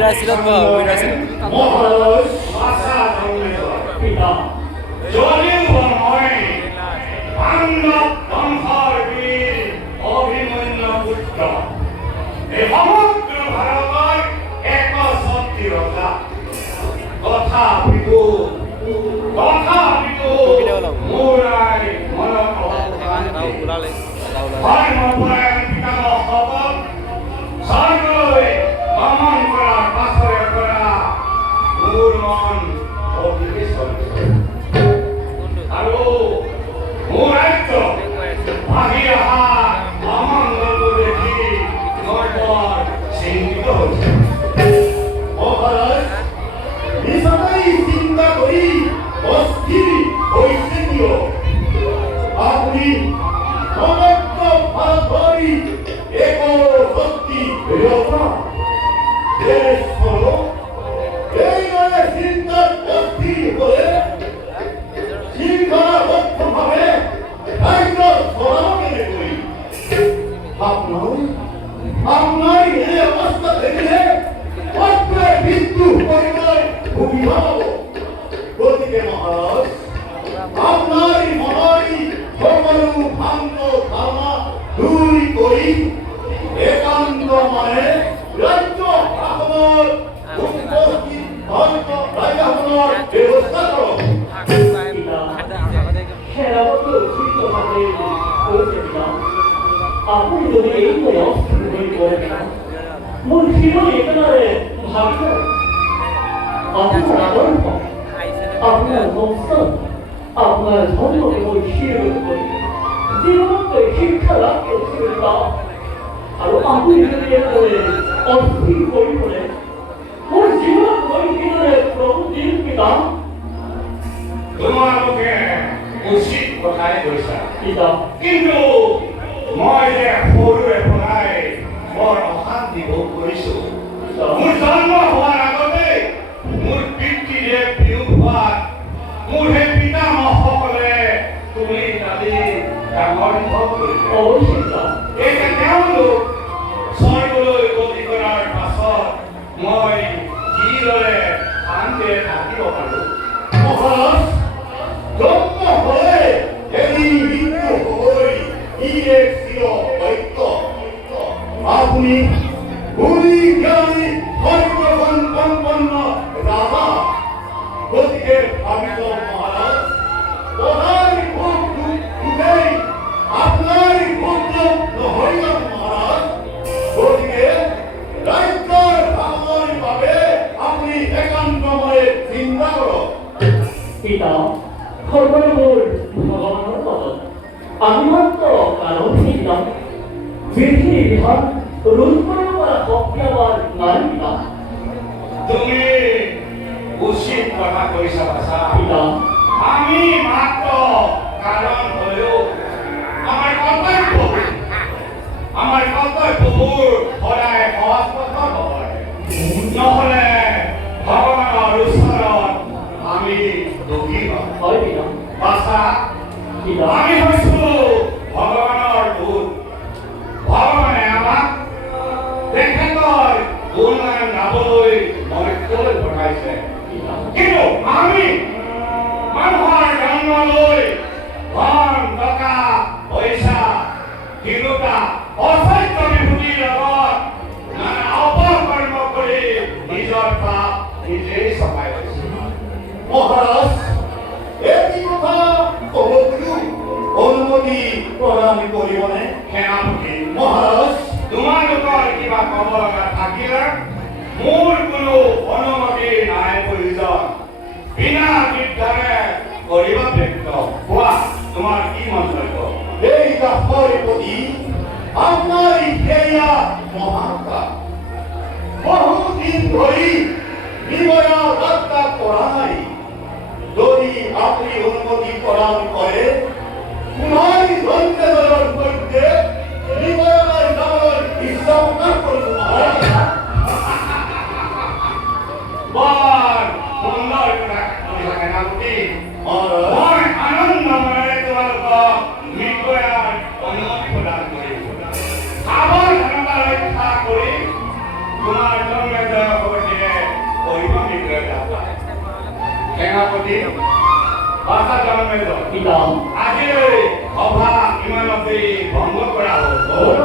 Wirasilat ba? Wirasilat. মহারাজ ভাষা জন্মিত পিতা জলিল বর্ময় পাণ্ডব বংশৰ বীৰ অভিমন্যু পুত্ৰ এই সমগ্ৰ ভাৰতৰ একশক্তি ৰজা তথাপিতো মোৰ মনত ধৰ্মপৰায়ণ পিতামহসকল স্বৰ্গলৈ গমন কৰাৰ পাছৰে পৰা মোৰ মন অবিচল আৰু মোৰ ৰাজ্য ভাগি অহা অমংগলটো দেখি মই বৰ চিন্তিত হৈছোঁ মহারাজ নিজাই চিন্তা কৰি অস্থিৰ হৈছে কিয় আপুনি সমগ্ৰ ভাৰতবৰ্ষী এক শক্তি ৰজা দেশখনক এইদৰে চিন্তাত অস্থিৰ হ'লে শৃংখলাবদ্ধভাৱে ৰাজ্য চলাব কেনেকৈ আপোনাৰ এই অৱস্থা দেখিলে সকলোৱে বিদ্ৰোহ কৰিবলৈ সুবিধা পাব গতিকে মহাৰাজ আপোনাৰ মনৰ সকলো ভ্ৰান্ত ধাৰণা দূৰ কৰি একান্ত মনে ৰাজ্য শাসনৰ উপস্থিত ৰাজ্যখনৰ ব্যৱস্থা কৰক সেনাপতি উচিতভাৱে কৈছে পিতা আপুনি যদি এইদৰে অস্থিৰ হৈ পৰে মোৰ জীৱন একেবাৰে ভাবি আপোনাৰ আদৰ্শ আপোনাৰ সংস্থান আপোনাৰ ধৰ্মকে মই শিৰ কৰি জীৱনতকৈ শিক্ষা লাভ কৰিছিলোঁ আৰু আপুনি যদি এনেদৰে অস্থিৰ কৰি পৰে মোৰ জীৱনত মই কিদৰে প্ৰভু দিম পিতা তোমালোকে উচিত কথাই কৈছা পিতা কিন্তু মই যে সৰুৰে পৰাই বৰ অশান্তি ভোগ কৰিছো মোৰ জন্ম হোৱাৰ আগতে মোৰ পিতৃদেৱ বিয়োগ হোৱাত মোৰ সেই পিতামহসকলে তুলি তালি ডাঙৰ দীঘল কৰিলে অৱশ্যে এতিয়া তেওঁলোক স্বৰ্গলৈ গতি কৰাৰ পাছত মই কিদৰে শান্তিৰে থাকিব পাৰোঁ মহাৰাজ জন্ম হ'লে এদিন মৃত্যু হ'বই ই এক চিৰ সত্য আপুনি গুণী জ্ঞানী সৰ্বসম্পন্ন ৰাজা গতিকে ভাবিব মহাৰাজ পঢ়াৰ ভোগ দুখেই আপোনাৰ ভোগ নহয় জানো মহাৰাজ গতিকে ৰাজ্যৰ শাসনৰ বাবে আপুনি একান্তমনে চিন্তা কৰক পিতা সৰ্ববোৰ ভগৱানৰ পদত আমি মাত্ৰ কাৰনখিনি যাম বিধি বিধান ৰোধ কৰিব পৰা শক্তি আমাৰ নাই পিতা তুমি উচিত কথা কৈছা বাছা পিতা আমি মাত্ৰ কাৰণ হলেও আমাৰ কৰ্তব্যবোৰ সদায় সহজ পথত হ'ব লাগে নহ'লে ভগৱানৰ ওচৰত আমি দোষী হ'ম হয় পিতা বাছা পিতা আমি হৈছোঁ ভগৱানৰ দূত ভগৱানে আমাক তেখেতৰ গুণগান গাবলৈ মৰ্ত্যলৈ পঠাইছে কিন্তু আমি মানুহৰ জন্ম লৈ ধন টকা পইচা তিনিটা অচৈত্য বিভূতিৰ লগত নানা অপকৰ্ম কৰি নিজৰ পাপ নিজেই চপাই লৈছে মহারাজ এটি কথা কব বুলিও অনুমতি প্ৰদান কৰিবনে সেনাপতি মহাৰাজ তোমালোকৰ কিবা ক'ব লগা থাকিলে মোৰ কোনো অনুমতি নাই প্ৰয়োজন বিনা বিদ্যাৰে কৰিব ব্যক্ত কোৱা তোমাৰ কি মন্তব্য এই দাসৰ প্ৰতি আপোনাৰ সেয়া মহানতা বহুদিন ধৰি বিনয় যাত্ৰা কৰা নাই যদি আপুনি অনুমতি প্ৰদান কৰে পুনৰ ধন্যবাদৰ সৈতে বিনয়ৰ যাবলৈ ইচ্ছা প্ৰকাশ কৰিছোঁ মহাৰাজ বৰ সুন্দৰ কথা কৈছা সেনাপতি মহাৰাজ মই আনন্দ মনেৰে তোমালোকক মৃত্যুৰ অনুমতি প্ৰদান কৰিম সাৱধানতা ৰক্ষা কৰি তোমাৰ জন্মে জয় সেনাপতি বাসা জন্মেছ পিতা আজিলৈ সভা ইমানতেই ভংগ কৰা হ'ল